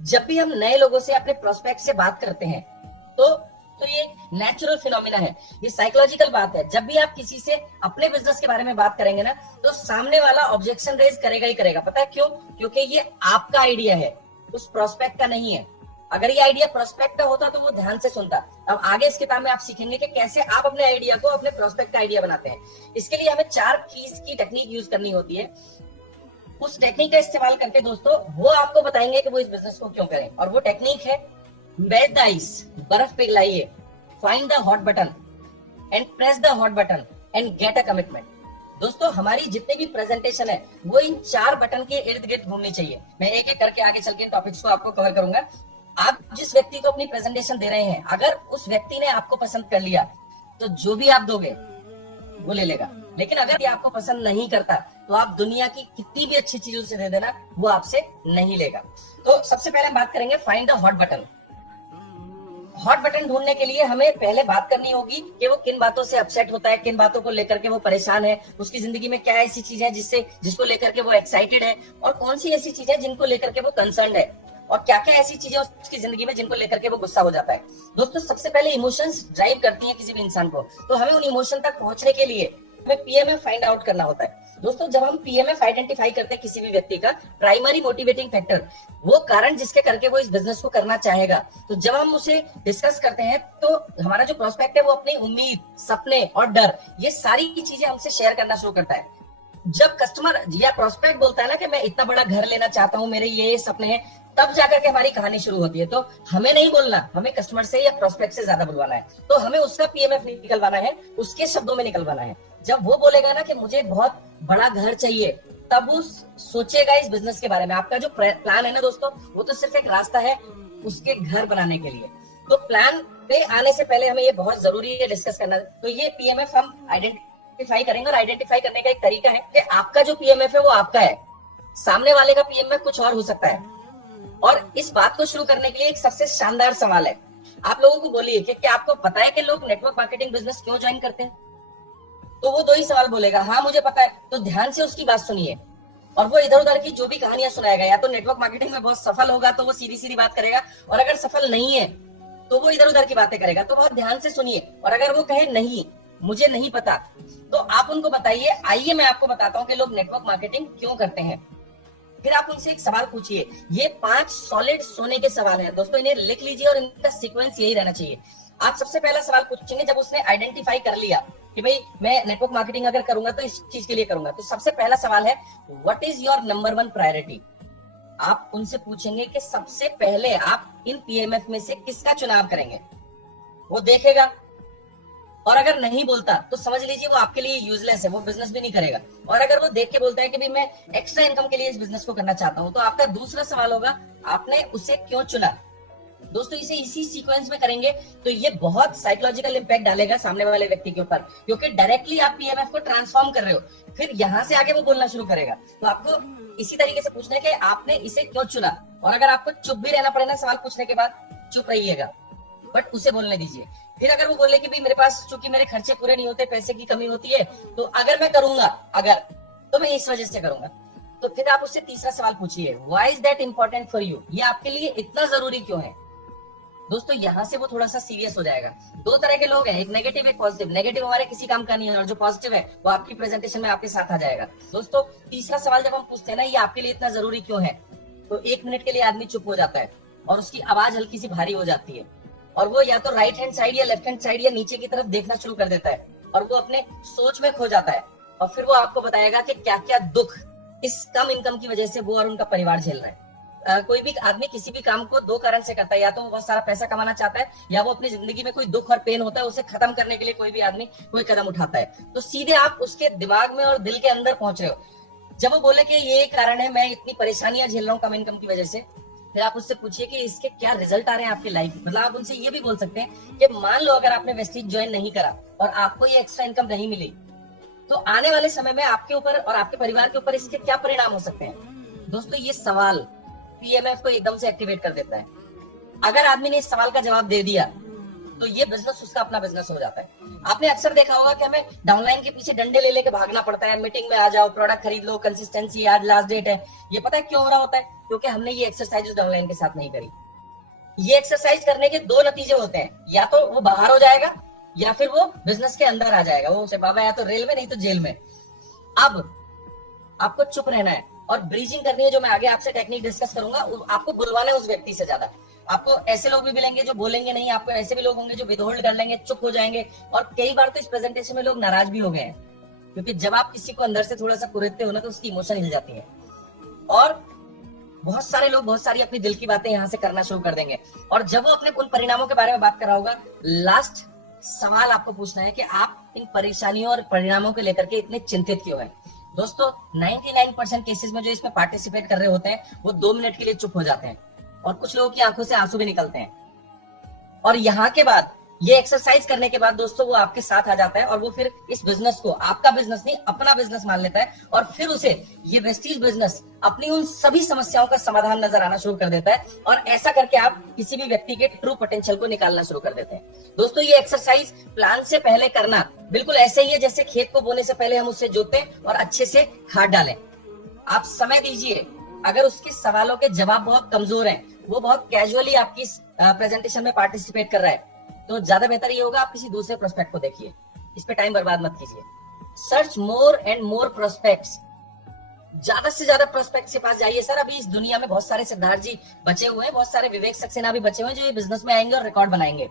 जब भी हम नए लोगों से अपने प्रोस्पेक्ट से बात करते हैं तो ये नेचुरल फिनोमिना है, ये साइकोलॉजिकल बात है। जब भी आप किसी से अपने बिजनेस के बारे में बात करेंगे ना, तो सामने वाला ऑब्जेक्शन रेज करेगा ही करेगा। पता है क्यों? क्योंकि ये आपका आइडिया है, उस प्रोस्पेक्ट का नहीं है। अगर ये आइडिया प्रोस्पेक्ट का होता तो वो ध्यान से सुनता। अब आगे इस किताब में आप सीखेंगे कि कैसे आप अपने आइडिया को अपने प्रोस्पेक्ट का आइडिया बनाते हैं। इसके लिए हमें 4 कीज की टेक्निक यूज करनी होती है। उस टेक्निक का इस्तेमाल करके दोस्तों वो आपको बताएंगे कि वो इस बिजनेस को क्यों करें। और वो टेक्निक है बेट द आइस, बर्फ पिघलाइए, find the hot button and press the hot button and get a commitment. दोस्तों हमारी जितनी भी प्रेजेंटेशन है वो इन 4 बटन के इर्द गिर्द घूमनी चाहिए। मैं एक एक करके आगे चल के टॉपिक्स को आपको कवर करूंगा। आप जिस व्यक्ति को अपनी प्रेजेंटेशन दे रहे हैं, अगर उस व्यक्ति ने आपको पसंद कर लिया तो जो भी आप दोगे वो ले लेगा। लेकिन अगर ये आपको पसंद नहीं करता तो आप दुनिया की कितनी भी अच्छी चीजों से दे देना, वो आपसे नहीं लेगा। तो सबसे पहले हम बात करेंगे find the hot button. Hot button ढूंढने के लिए हमें पहले बात करनी होगी कि वो किन बातों से अपसेट होता है, किन बातों को लेकर के वो परेशान है, उसकी जिंदगी में क्या ऐसी चीज है जिसको लेकर के वो एक्साइटेड है, और कौन सी ऐसी चीज है जिनको लेकर के वो कंसर्न है, और क्या क्या ऐसी चीजें उसकी जिंदगी में जिनको लेकर के वो गुस्सा हो जाता है। दोस्तों सबसे पहले इमोशंस ड्राइव करती हैं किसी भी इंसान को, तो हमें उन इमोशन तक पहुंचने के लिए हमें पीएमएफ फाइंड आउट करना होता है। दोस्तों जब हम पीएमएफ आइडेंटिफाई करते हैं किसी भी व्यक्ति का प्राइमरी मोटिवेटिंग फैक्टर, वो कारण जिसके करके वो इस बिजनेस को करना चाहेगा, तो जब हम उसे डिस्कस करते हैं तो हमारा जो प्रोस्पेक्ट है वो अपनी उम्मीद, सपने और डर, ये सारी चीजें हमसे शेयर करना शुरू करता है। जब कस्टमर या प्रोस्पेक्ट बोलता है ना कि मैं इतना बड़ा घर लेना चाहता हूँ, मेरे ये सपने हैं, तब जाकर के हमारी कहानी शुरू होती है। तो हमें नहीं बोलना, हमें कस्टमर से या प्रोस्पेक्ट से ज्यादा बुलवाना है। तो हमें उसका पीएमएफ निकलवाना है, उसके शब्दों में निकलवाना है। जब वो बोलेगा ना कि मुझे बहुत बड़ा घर चाहिए, तब वो सोचेगा इस बिजनेस के बारे में। आपका जो प्लान है ना दोस्तों, वो तो सिर्फ एक रास्ता है उसके घर बनाने के लिए। तो प्लान पे आने से पहले हमें ये बहुत जरूरी है डिस्कस करना। तो ये पीएमएफ हम आइडेंटिफाई करेंगे, और आइडेंटिफाई करने का एक तरीका है कि आपका जो पीएमएफ है वो आपका है, सामने वाले का पीएमएफ कुछ और हो सकता है। और इस बात को शुरू करने के लिए एक सबसे शानदार सवाल है। आप लोगों को बोलिए कि क्या आपको पता है कि लोग नेटवर्क मार्केटिंग बिजनेस क्यों ज्वाइन करते हैं? तो वो 2 ही सवाल बोलेगा, हाँ मुझे पता है। तो ध्यान से उसकी बात सुनिए, और वो इधर उधर की जो भी कहानियां सुनाएगा, या तो नेटवर्क मार्केटिंग में बहुत सफल होगा तो वो सीधी सीधी बात करेगा, और अगर सफल नहीं है तो वो इधर उधर की बातें करेगा। तो बहुत ध्यान से सुनिए, और अगर वो कहे नहीं मुझे नहीं पता, तो आप उनको बताइए आइए मैं आपको बताता हूँ कि लोग नेटवर्क मार्केटिंग क्यों करते हैं। फिर आप उनसे एक सवाल पूछिए। ये 5 सॉलिड सोने के सवाल हैं दोस्तों, इन्हें लिख लीजिए और इनका सीक्वेंस यही रहना चाहिए। आप सबसे पहला सवाल पूछेंगे जब उसने आइडेंटिफाई कर लिया कि भाई मैं नेटवर्क मार्केटिंग अगर करूंगा तो इस चीज के लिए करूंगा, तो सबसे पहला सवाल है what is your number 1 priority. आप उनसे पूछेंगे कि सबसे पहले आप इन पीएमएफ में से किसका चुनाव करेंगे। वो देखेगा, और अगर नहीं बोलता तो समझ लीजिए वो आपके लिए यूजलेस है, वो बिजनेस भी नहीं करेगा। और अगर वो देख के बोलता है कि भाई मैं एक्स्ट्रा इनकम के लिए इस बिजनेस को करना चाहता हूं, तो आपका दूसरा सवाल होगा आपने उसे क्यों चुना। दोस्तों इसे इसी सीक्वेंस में करेंगे तो ये बहुत साइकोलॉजिकल इंपैक्ट डालेगा सामने वाले व्यक्ति के ऊपर, क्योंकि डायरेक्टली आप पीएमएफ को ट्रांसफॉर्म कर रहे हो। फिर यहां से आगे वो बोलना शुरू करेगा। तो आपको इसी तरीके से पूछना है कि आपने इसे क्यों चुना। और अगर आपको चुप भी रहना पड़े ना सवाल पूछने के बाद, चुप रहिएगा, बट उसे बोलने दीजिए। फिर अगर वो बोले कि भाई मेरे पास चूंकि मेरे खर्चे पूरे नहीं होते, पैसे की कमी होती है, तो अगर मैं करूंगा तो मैं इस वजह से करूंगा, तो फिर आप उससे तीसरा सवाल पूछिए why is that important for you. ये आपके लिए इतना जरूरी क्यों है। दोस्तों यहाँ से वो थोड़ा सा सीरियस हो जाएगा। 2 तरह के लोग हैं, एक नेगेटिव एक पॉजिटिव। नेगेटिव हमारे किसी काम का नहीं है, और जो पॉजिटिव है वो आपकी प्रेजेंटेशन में आपके साथ आ जाएगा। दोस्तों तीसरा सवाल जब हम पूछते हैं ना ये आपके लिए इतना जरूरी क्यों है, तो 1 मिनट के लिए आदमी चुप हो जाता है और उसकी आवाज हल्की सी भारी हो जाती है, और वो या तो राइट हैंड साइड या लेफ्ट हैंड साइड या नीचे की तरफ देखना शुरू कर देता है, और वो अपने सोच में खो जाता है। और फिर वो आपको बताएगा कि क्या क्या दुख इस कम इनकम की वजह से वो और उनका परिवार झेल रहा है। कोई भी आदमी किसी भी काम को 2 कारण से करता है, या तो वो बहुत सारा पैसा कमाना चाहता है, या वो अपनी जिंदगी में कोई दुख और पेन होता है उसे खत्म करने के लिए कोई भी आदमी कोई कदम उठाता है। तो सीधे आप उसके दिमाग में और दिल के अंदर पहुंच रहे हो। जब वो बोले कि ये कारण है, मैं इतनी परेशानियां झेल रहा हूँ कम इनकम की वजह से, फिर आप उससे पूछिए कि इसके क्या रिजल्ट आ रहे हैं आपकी लाइफ। मतलब आप उनसे ये भी बोल सकते हैं कि मान लो अगर आपने वेस्टीज ज्वाइन नहीं करा और आपको ये एक्स्ट्रा इनकम नहीं मिली, तो आने वाले समय में आपके ऊपर और आपके परिवार के ऊपर इसके क्या परिणाम हो सकते हैं। दोस्तों ये सवाल पीएमएफ को एकदम से एक्टिवेट कर देता है। अगर आदमी ने इस सवाल का जवाब दे दिया तो ये बिजनेस उसका अपना बिजनेस हो जाता है। आपने अक्सर देखा होगा कि हमें डाउनलाइन के पीछे डंडे ले लेके भागना पड़ता है, मीटिंग में आ जाओ, प्रोडक्ट खरीद लो, कंसिस्टेंसी, आज लास्ट डेट है। ये पता है क्यों हो रहा होता है? क्योंकि हमने ये एक्सरसाइज डाउनलाइन के साथ नहीं करी। ये एक्सरसाइज करने के दो नतीजे होते हैं, या तो वो बाहर हो जाएगा या फिर वो बिजनेस के अंदर आ जाएगा। वो बाबा या तो रेल में नहीं तो जेल में। अब आपको चुप रहना है और ब्रीजिंग करनी है, जो मैं आगे आपसे टेक्निक डिस्कस करूंगा। आपको बुलवाना है उस व्यक्ति से ज्यादा। आपको ऐसे लोग भी मिलेंगे जो बोलेंगे नहीं, आपको ऐसे भी लोग होंगे जो विदहोल्ड कर लेंगे, चुप हो जाएंगे। और कई बार तो इस प्रेजेंटेशन में लोग नाराज भी हो गए हैं, क्योंकि जब आप किसी को अंदर से थोड़ा सा कुरेदते हो ना, तो उसकी इमोशन हिल जाती है। और बहुत सारे लोग बहुत सारी अपनी दिल की बातें यहाँ से करना शुरू कर देंगे। और जब वो अपने उन परिणामों के बारे में बात कर रहा होगा, लास्ट सवाल आपको पूछना है कि आप इन परेशानियों और परिणामों को लेकर के इतने चिंतित क्यों हैं। दोस्तों 99% केसेस में जो इसमें पार्टिसिपेट कर रहे होते हैं वो 2 मिनट के लिए चुप हो जाते हैं, और कुछ लोगों की आंखों से आंसू भी निकलते हैं। और यहाँ के बाद ये एक्सरसाइज करने के बाद दोस्तों वो आपके साथ आ जाता है, और वो फिर इस बिजनेस को आपका बिजनेस नहीं अपना बिजनेस मान लेता है, और फिर उसे ये वेस्टीज बिजनेस अपनी उन सभी समस्याओं का समाधान नजर आना शुरू कर देता है। और ऐसा करके आप किसी भी व्यक्ति के ट्रू पोटेंशियल को निकालना शुरू कर देते हैं। दोस्तों ये एक्सरसाइज प्लान से पहले करना बिल्कुल ऐसे ही है जैसे खेत को बोने से पहले हम उससे जोतें और अच्छे से खाद डालें। आप समय दीजिए। अगर उसके सवालों के जवाब बहुत कमजोर हैं, वो बहुत कैजुअली आपकी प्रेजेंटेशन में पार्टिसिपेट कर रहा है, तो ज्यादा बेहतर ये होगा आप किसी दूसरे प्रोस्पेक्ट को देखिए। इस पे टाइम बर्बाद मत कीजिए। Search more and more prospects. ज्यादा से ज्यादा प्रोस्पेक्ट के पास जाइए। सर अभी इस दुनिया में बहुत सारे सिद्धार्थ जी बचे हुए हैं, बहुत सारे विवेक सक्सेना भी बचे हुए हैं जो ये बिजनेस में आएंगे और रिकॉर्ड बनाएंगे।